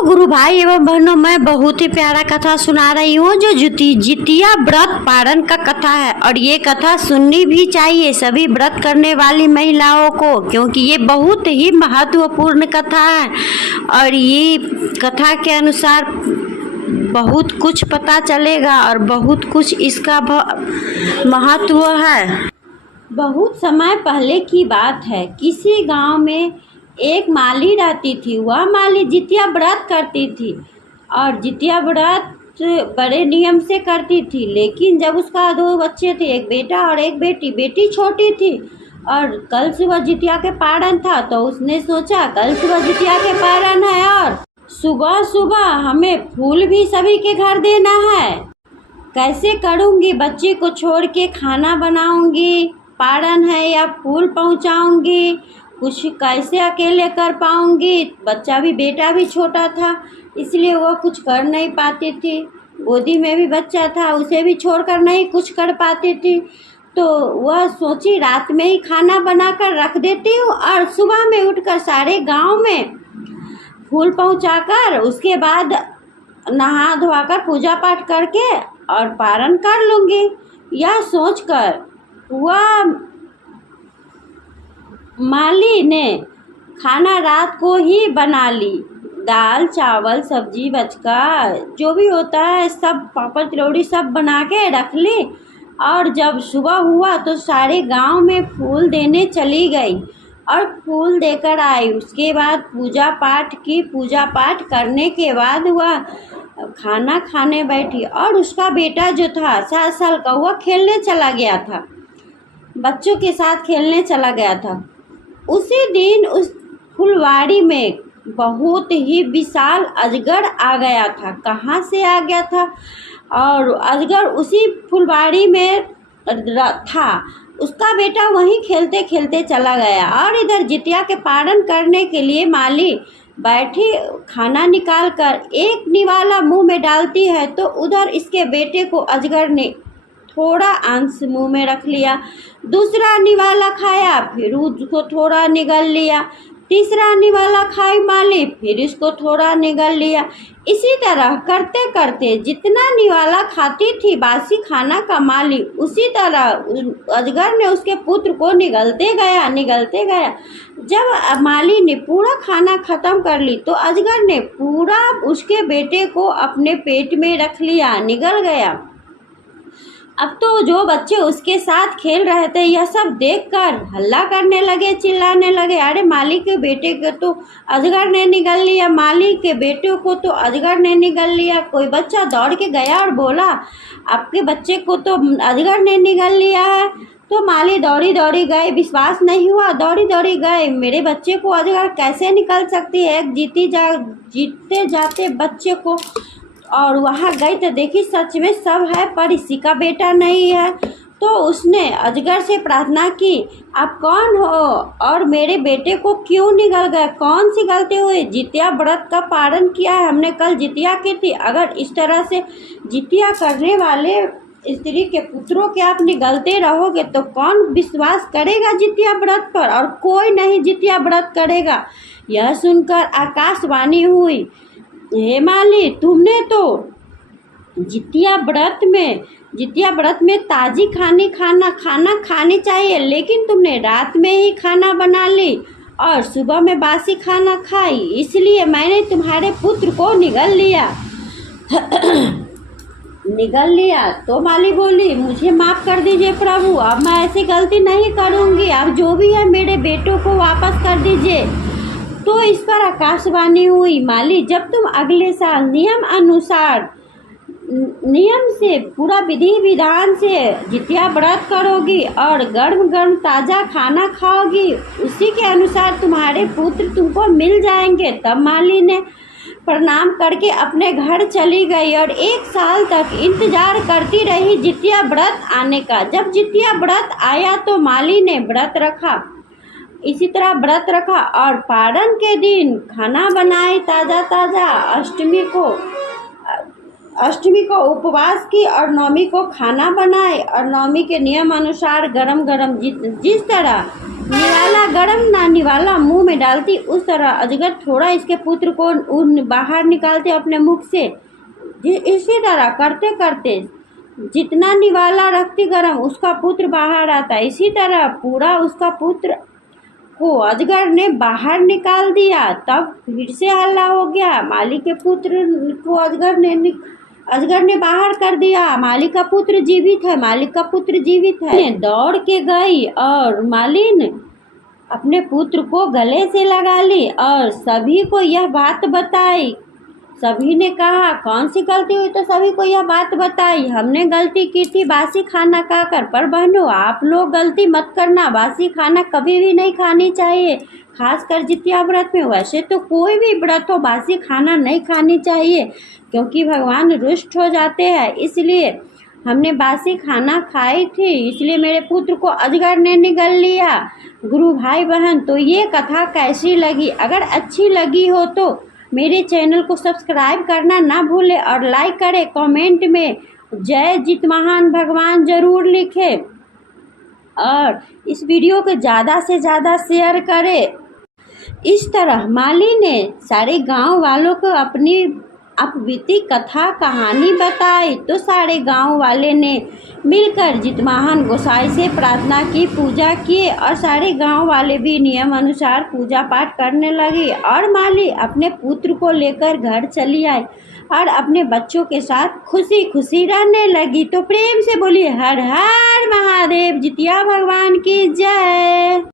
तो गुरु भाई एवं बहनों, मैं बहुत ही प्यारा कथा सुना रही हूँ जो जितिया व्रत पारण का कथा है। और ये कथा सुननी भी चाहिए सभी व्रत करने वाली महिलाओं को, क्योंकि ये बहुत ही महत्वपूर्ण कथा है। और ये कथा के अनुसार बहुत कुछ पता चलेगा और बहुत कुछ इसका महत्व है। बहुत समय पहले की बात है, किसी गांव में एक माली रहती थी। वह माली जितिया व्रत करती थी और जितिया व्रत बड़े नियम से करती थी। लेकिन जब उसका दो बच्चे थे, एक बेटा और एक बेटी। बेटी छोटी थी और कल सुबह जितिया के पारण था, तो उसने सोचा कल सुबह जितिया के पारण है और सुबह सुबह हमें फूल भी सभी के घर देना है। कैसे करूँगी? बच्चे को छोड़ के खाना बनाऊँगी, पारण है, या फूल पहुँचाऊँगी? कुछ कैसे अकेले कर पाऊँगी? बच्चा भी, बेटा भी छोटा था, इसलिए वह कुछ कर नहीं पाती थी। गोदी में भी बच्चा था, उसे भी छोड़कर नहीं कुछ कर पाती थी। तो वह सोची रात में ही खाना बनाकर रख देती हूँ और सुबह में उठकर सारे गांव में फूल पहुँचाकर उसके बाद नहा धोकर पूजा पाठ करके और पारण कर लूँगी। यह सोचकर वह माली ने खाना रात को ही बना ली। दाल चावल सब्जी बचका जो भी होता है सब, पापड़ तिलौड़ी सब बना के रख ली। और जब सुबह हुआ तो सारे गांव में फूल देने चली गई और फूल देकर आई। उसके बाद पूजा पाठ की। पूजा पाठ करने के बाद वह खाना खाने बैठी और उसका बेटा जो था 7 साल का, वह खेलने चला गया था, बच्चों के साथ खेलने चला गया था। उसी दिन उस फुलवाड़ी में बहुत ही विशाल अजगर आ गया था। कहाँ से आ गया था? और अजगर उसी फुलवाड़ी में था। उसका बेटा वहीं खेलते खेलते चला गया और इधर जितिया के पारण करने के लिए माली बैठी खाना निकाल कर एक निवाला मुंह में डालती है, तो उधर इसके बेटे को अजगर ने थोड़ा अंश मुंह में रख लिया। दूसरा निवाला खाया, फिर उसको थोड़ा निगल लिया। तीसरा निवाला खाई माली, फिर इसको थोड़ा निगल लिया। इसी तरह करते करते जितना निवाला खाती थी बासी खाना का माली, उसी तरह अजगर ने उसके पुत्र को निगलते गया। जब माली ने पूरा खाना खत्म कर ली तो अजगर ने पूरा उसके बेटे को अपने पेट में रख लिया, निगल गया। अब तो जो बच्चे उसके साथ खेल रहे थे यह सब देखकर हल्ला करने लगे, चिल्लाने लगे, अरे माली के बेटे को तो अजगर ने निगल लिया, माली के बेटे को तो अजगर ने निगल लिया। कोई बच्चा दौड़ के गया और बोला आपके बच्चे को तो अजगर ने निगल लिया है। तो माली दौड़ी दौड़ी गए, विश्वास नहीं हुआ, दौड़ी दौड़ी गए, मेरे बच्चे को अजगर कैसे निकल सकती है, एक जीते जाते बच्चे को। और वहाँ गई तो देखी सच में सब है, पर इसी का बेटा नहीं है। तो उसने अजगर से प्रार्थना की, आप कौन हो और मेरे बेटे को क्यों निगल गए? कौन सी गलती हुई? जितिया व्रत का पारण किया है हमने, कल जितिया की थी। अगर इस तरह से जितिया करने वाले स्त्री के पुत्रों के आप निगलते रहोगे तो कौन विश्वास करेगा जितिया व्रत पर? और कोई नहीं जितिया व्रत करेगा। यह सुनकर आकाशवाणी हुई, हे माली, तुमने तो जितिया व्रत में ताजी खाना खानी चाहिए, लेकिन तुमने रात में ही खाना बना ली और सुबह में बासी खाना खाई, इसलिए मैंने तुम्हारे पुत्र को निगल लिया। तो माली बोली, मुझे माफ़ कर दीजिए प्रभु, अब मैं ऐसी गलती नहीं करूँगी, अब जो भी है मेरे बेटों को वापस कर दीजिए। तो इस पर आकाशवाणी हुई, माली, जब तुम अगले साल नियम से पूरा विधि विधान से जितिया व्रत करोगी और गर्म गर्म ताज़ा खाना खाओगी, उसी के अनुसार तुम्हारे पुत्र तुमको मिल जाएंगे। तब माली ने प्रणाम करके अपने घर चली गई और 1 साल तक इंतजार करती रही जितिया व्रत आने का। जब जितिया व्रत आया तो माली ने व्रत रखा, इसी तरह व्रत रखा और पारण के दिन खाना बनाए ताज़ा। अष्टमी को अष्टमी को उपवास की और नवमी को खाना बनाए और नवमी के नियम अनुसार गरम गरम जिस तरह निवाला गरम ना निवाला मुंह में डालती, उस तरह अजगर थोड़ा इसके पुत्र को बाहर निकालते अपने मुख से। इसी तरह करते करते जितना निवाला रखती गरम उसका पुत्र बाहर आता। इसी तरह पूरा उसका पुत्र को अजगर ने बाहर निकाल दिया। तब फिर से हल्ला हो गया। माली के पुत्र को अजगर ने बाहर कर दिया। मालिक का पुत्र जीवित है, मालिक का पुत्र जीवित है। दौड़ के गई और मालिन अपने पुत्र को गले से लगा ली और सभी को यह बात बताई। सभी ने कहा कौन सी गलती हुई, तो सभी को यह बात बताई, हमने गलती की थी बासी खाना खाकर। पर बहनों आप लोग गलती मत करना, बासी खाना कभी भी नहीं खानी चाहिए, खासकर जितिया व्रत में। वैसे तो कोई भी व्रत हो बासी खाना नहीं खानी चाहिए क्योंकि भगवान रुष्ट हो जाते हैं। इसलिए हमने बासी खाना खाई थी, इसलिए मेरे पुत्र को अजगर ने निगल लिया। गुरु भाई बहन, तो ये कथा कैसी लगी? अगर अच्छी लगी हो तो मेरे चैनल को सब्सक्राइब करना ना भूले और लाइक करें। कमेंट में जय जित महान भगवान जरूर लिखें और इस वीडियो को ज़्यादा से ज़्यादा शेयर करें। इस तरह माली ने सारे गांव वालों को अपनी बीती कथा कहानी बताई, तो सारे गांव वाले ने मिलकर जितवाहन गोसाई से प्रार्थना की, पूजा किए और सारे गांव वाले भी नियम अनुसार पूजा पाठ करने लगे। और माली अपने पुत्र को लेकर घर चली आई और अपने बच्चों के साथ खुशी खुशी रहने लगी। तो प्रेम से बोलिए हर हर महादेव, जितिया भगवान की जय।